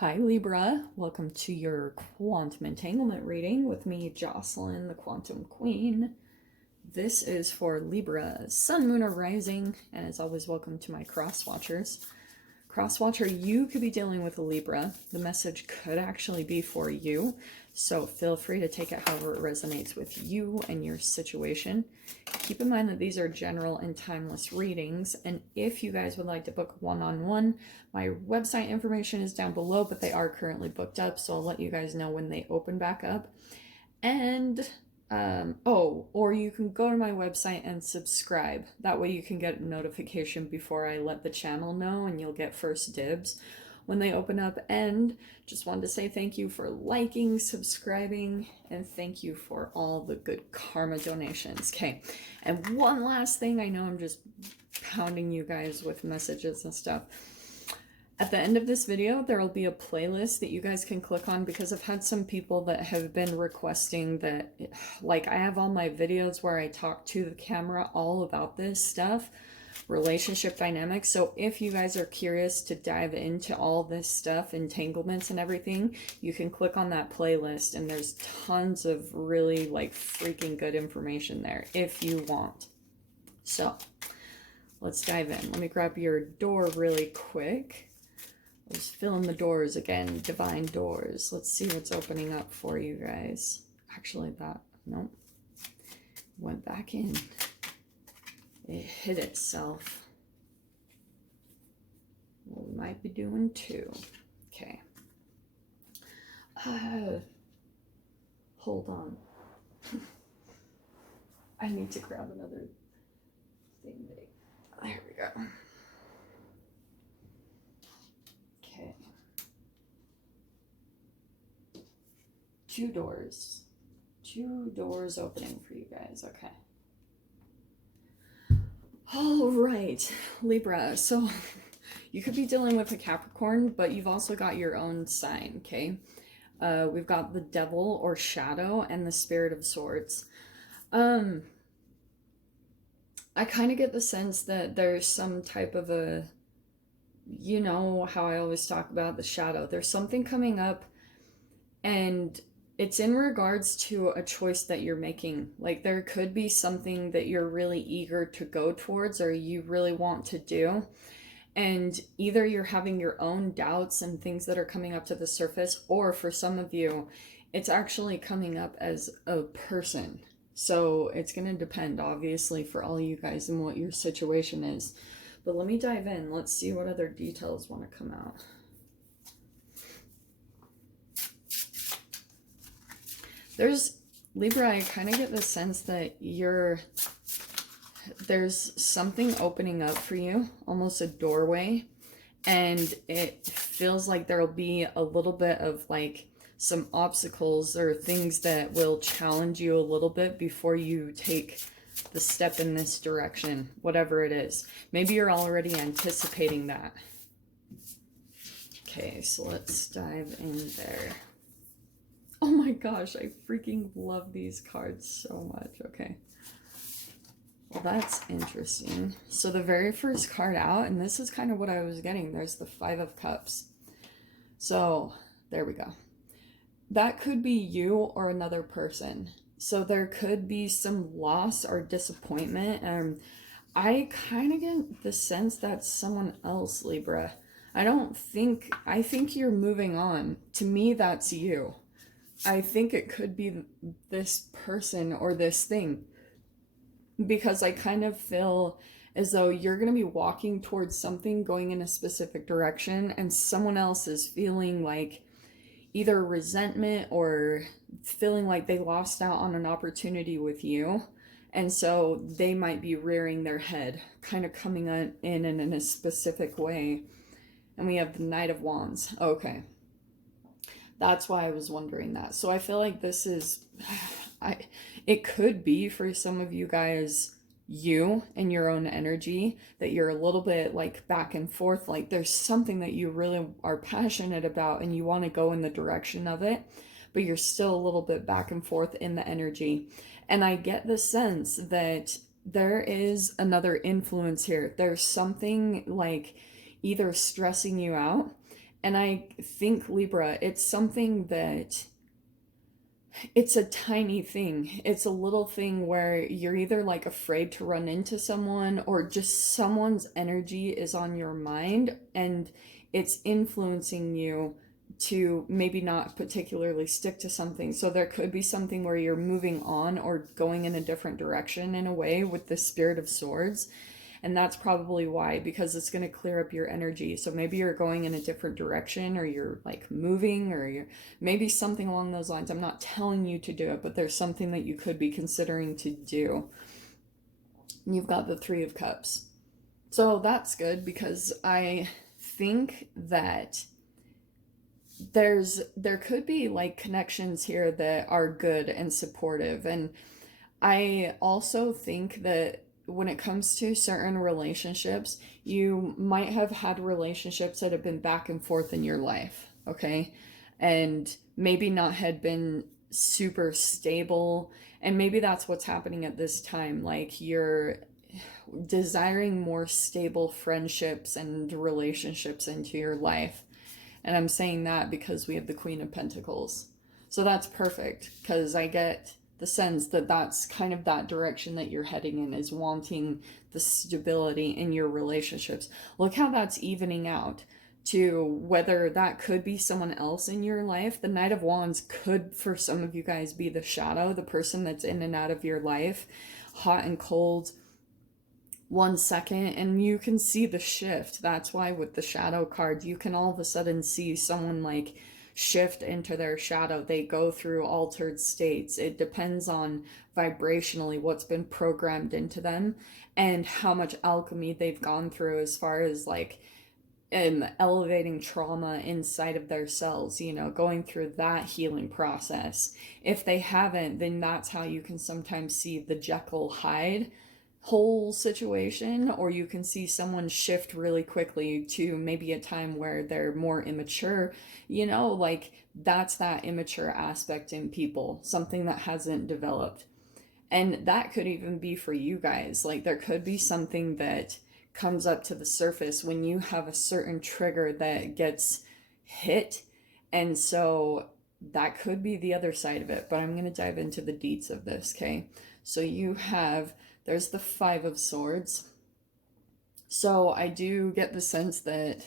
Hi Libra, welcome to your quantum entanglement reading with me, Jocelyn, the Quantum Queen. This is for Libra, Sun, Moon, or Rising, and as always, welcome to my cross watchers. Cross watcher, you could be dealing with a Libra. The message could actually be for you, so feel free to take it however it resonates with you and your situation. Keep in mind that these are general and timeless readings, and if you guys would like to book one-on-one, my website information is down below, but they are currently booked up, so I'll let you guys know when they open back up. And or you can go to my website and subscribe. That way you can get a notification before I let the channel know, and you'll get first dibs when they open up. And just wanted to say thank you for liking, subscribing, and thank you for all the good karma donations. Okay, and one last thing, I know I'm just pounding you guys with messages and stuff. At the end of this video, there will be a playlist that you guys can click on, because I've had some people that have been requesting that, like, I have all my videos where I talk to the camera all about this stuff, relationship dynamics. So if you guys are curious to dive into all this stuff, entanglements and everything, you can click on that playlist, and there's tons of really, like, freaking good information there if you want. So let's dive in. Let me grab your door really quick. Let's fill in the doors again, divine doors. Let's see what's opening up for you guys. Actually, nope, went back in. It hit itself. Well, we might be doing two. Okay. Hold on. I need to grab another thing. There we go. Two doors opening for you guys. Okay. All right, Libra. So you could be dealing with a Capricorn, but you've also got your own sign. Okay. We've got the Devil or Shadow and the Spirit of Swords. I kind of get the sense that there's some type of a, you know how I always talk about the shadow. There's something coming up, and it's in regards to a choice that you're making. Like, there could be something that you're really eager to go towards, or you really want to do. And either you're having your own doubts and things that are coming up to the surface, or for some of you, it's actually coming up as a person. So it's going to depend, obviously, for all you guys and what your situation is. But let me dive in. Let's see what other details want to come out. Libra, I kind of get the sense that there's something opening up for you, almost a doorway, and it feels like there'll be a little bit of, like, some obstacles or things that will challenge you a little bit before you take the step in this direction, whatever it is. Maybe you're already anticipating that. Okay, so let's dive in there. Oh my gosh, I freaking love these cards so much. Okay. Well, that's interesting. So the very first card out, and this is kind of what I was getting, there's the Five of Cups. So there we go. That could be you or another person. So there could be some loss or disappointment. And I kind of get the sense that's someone else, Libra. I think you're moving on. To me, that's you. I think it could be this person or this thing, because I kind of feel as though you're going to be walking towards something, going in a specific direction, and someone else is feeling like either resentment or feeling like they lost out on an opportunity with you. And so they might be rearing their head, kind of coming in a specific way. And we have the Knight of Wands. Okay. That's why I was wondering that. So I feel like this is, it could be for some of you guys, you and your own energy, that you're a little bit like back and forth. Like there's something that you really are passionate about and you want to go in the direction of it, but you're still a little bit back and forth in the energy. And I get the sense that there is another influence here. There's something like either stressing you out, And I think, Libra, it's something that it's a tiny thing. It's a little thing where you're either like afraid to run into someone, or just someone's energy is on your mind and it's influencing you to maybe not particularly stick to something. So there could be something where you're moving on or going in a different direction in a way with the Spirit of Swords. And that's probably why, because it's going to clear up your energy. So maybe you're going in a different direction, or you're like moving, or you're maybe something along those lines. I'm not telling you to do it, but there's something that you could be considering to do. And you've got the Three of Cups. So that's good, because I think that there could be like connections here that are good and supportive. And I also think that when it comes to certain relationships, you might have had relationships that have been back and forth in your life, okay? And maybe not had been super stable. And maybe that's what's happening at this time. Like, you're desiring more stable friendships and relationships into your life. And I'm saying that because we have the Queen of Pentacles. So that's perfect, because I get the sense that that's kind of that direction that you're heading in, is wanting the stability in your relationships. Look how that's evening out to whether that could be someone else in your life. The Knight of Wands could, for some of you guys, be the shadow, the person that's in and out of your life, hot and cold, 1 second, and you can see the shift. That's why with the shadow card, you can all of a sudden see someone like shift into their shadow. They go through altered states. It depends on vibrationally what's been programmed into them and how much alchemy they've gone through as far as like elevating trauma inside of their cells, you know, going through that healing process. If they haven't, then that's how you can sometimes see the Jekyll Hyde whole situation, or you can see someone shift really quickly to maybe a time where they're more immature, you know, like that's that immature aspect in people, something that hasn't developed. And that could even be for you guys. Like, there could be something that comes up to the surface when you have a certain trigger that gets hit, and so that could be the other side of it. But I'm going to dive into the deets of this, okay? So you have, there's the Five of Swords. So I do get the sense that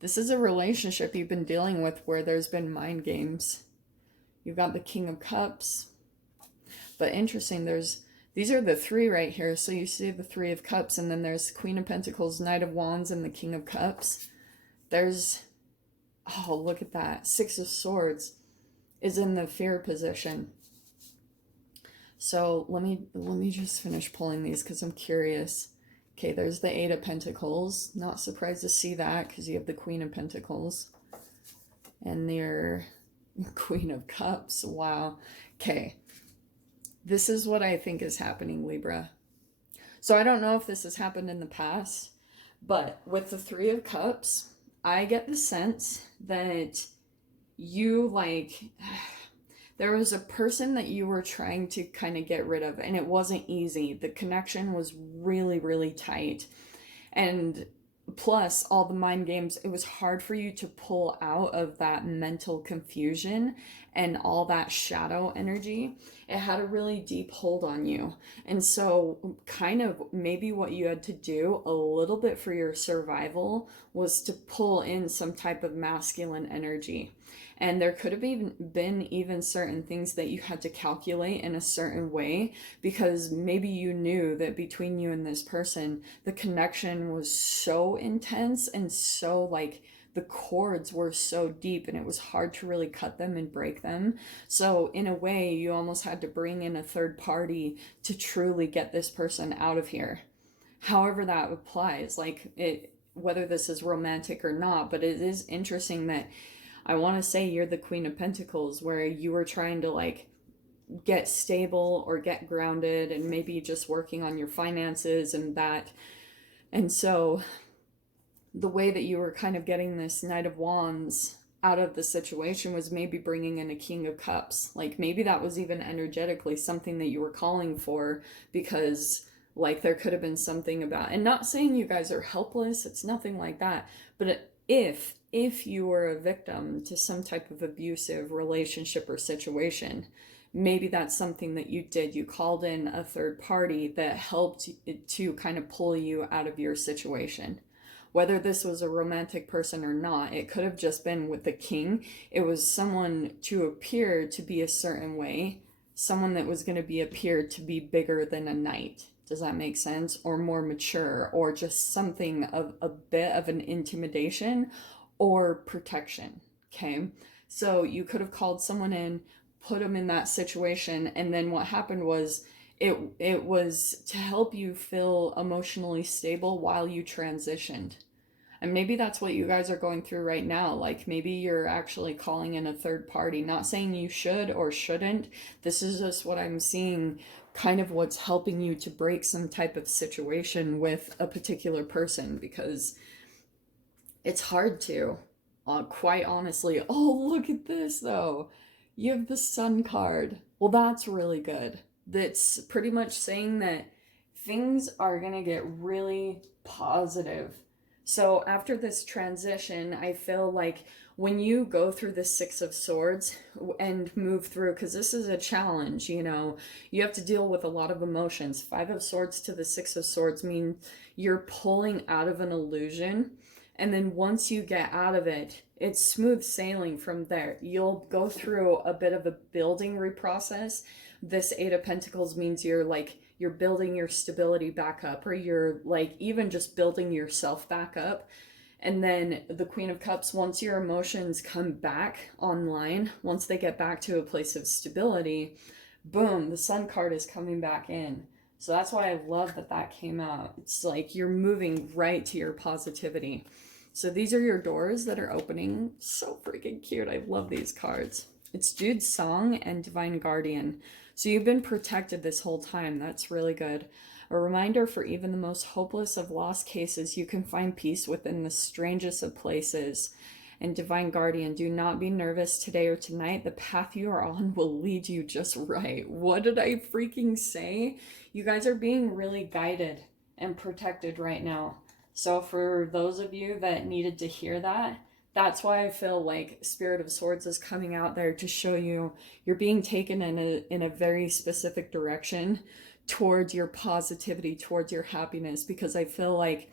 this is a relationship you've been dealing with where there's been mind games. You've got the King of Cups. But interesting, these are the three right here. So you see the Three of Cups, and then there's Queen of Pentacles, Knight of Wands, and the King of Cups. There's, oh, look at that. Six of Swords is in the fear position. So let me just finish pulling these because I'm curious. Okay, there's the Eight of Pentacles. Not surprised to see that because you have the Queen of Pentacles and their Queen of Cups. Wow. Okay. This is what I think is happening, Libra. So I don't know if this has happened in the past, but with the Three of Cups, I get the sense that you like... there was a person that you were trying to kind of get rid of, and it wasn't easy. The connection was really, really tight. And plus all the mind games, it was hard for you to pull out of that mental confusion and all that shadow energy. It had a really deep hold on you. And so kind of maybe what you had to do a little bit for your survival was to pull in some type of masculine energy. And there could have been even certain things that you had to calculate in a certain way, because maybe you knew that between you and this person, the connection was so intense and so like the cords were so deep, and it was hard to really cut them and break them. So in a way, you almost had to bring in a third party to truly get this person out of here. However that applies, like it, whether this is romantic or not, but it is interesting that I want to say you're the Queen of Pentacles, where you were trying to like get stable or get grounded and maybe just working on your finances and that. And so the way that you were kind of getting this Knight of Wands out of the situation was maybe bringing in a King of Cups. Like maybe that was even energetically something that you were calling for, because like there could have been something about, and not saying you guys are helpless, it's nothing like that, but if if you were a victim to some type of abusive relationship or situation, maybe that's something that you did. You called in a third party that helped to kind of pull you out of your situation. Whether this was a romantic person or not, it could have just been with the king. It was someone to appear to be a certain way, someone that was going to be appeared to be bigger than a knight. Does that make sense? Or more mature, or just something of a bit of an intimidation or protection. Okay. So you could have called someone in, put them in that situation, and then what happened was it was to help you feel emotionally stable while you transitioned. And maybe that's what you guys are going through right now. Like maybe you're actually calling in a third party. Not saying you should or shouldn't. This is just what I'm seeing, kind of what's helping you to break some type of situation with a particular person, because it's hard to. Quite honestly. Oh, look at this though. You have the Sun card. Well, that's really good. That's pretty much saying that things are going to get really positive. So after this transition, I feel like when you go through the Six of Swords and move through, because this is a challenge, you know, you have to deal with a lot of emotions. Five of Swords to the Six of Swords mean you're pulling out of an illusion. And then once you get out of it, it's smooth sailing from there. You'll go through a bit of a building reprocess. This Eight of Pentacles means you're building your stability back up, or you're like even just building yourself back up. And then the Queen of Cups, once your emotions come back online, once they get back to a place of stability, boom, the Sun card is coming back in. So that's why I love that that came out. It's like you're moving right to your positivity. So these are your doors that are opening. So freaking cute. I love these cards. It's Jude's Song and Divine Guardian. So you've been protected this whole time. That's really good. A reminder, for even the most hopeless of lost cases, you can find peace within the strangest of places. And Divine Guardian, do not be nervous today or tonight. The path you are on will lead you just right. What did I freaking say? You guys are being really guided and protected right now. So for those of you that needed to hear that, that's why I feel like Spirit of Swords is coming out there to show you you're being taken in a very specific direction towards your positivity, towards your happiness, because I feel like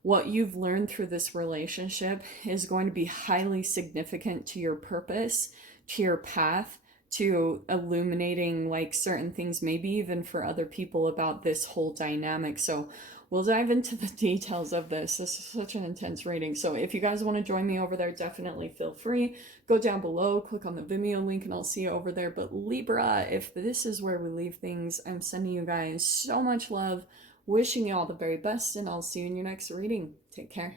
what you've learned through this relationship is going to be highly significant to your purpose, to your path, to illuminating like certain things, maybe even for other people about this whole dynamic. So we'll dive into the details of this. This is such an intense reading. So if you guys want to join me over there, definitely feel free. Go down below, click on the Vimeo link, and I'll see you over there. But Libra, if this is where we leave things, I'm sending you guys so much love, wishing you all the very best, and I'll see you in your next reading. Take care.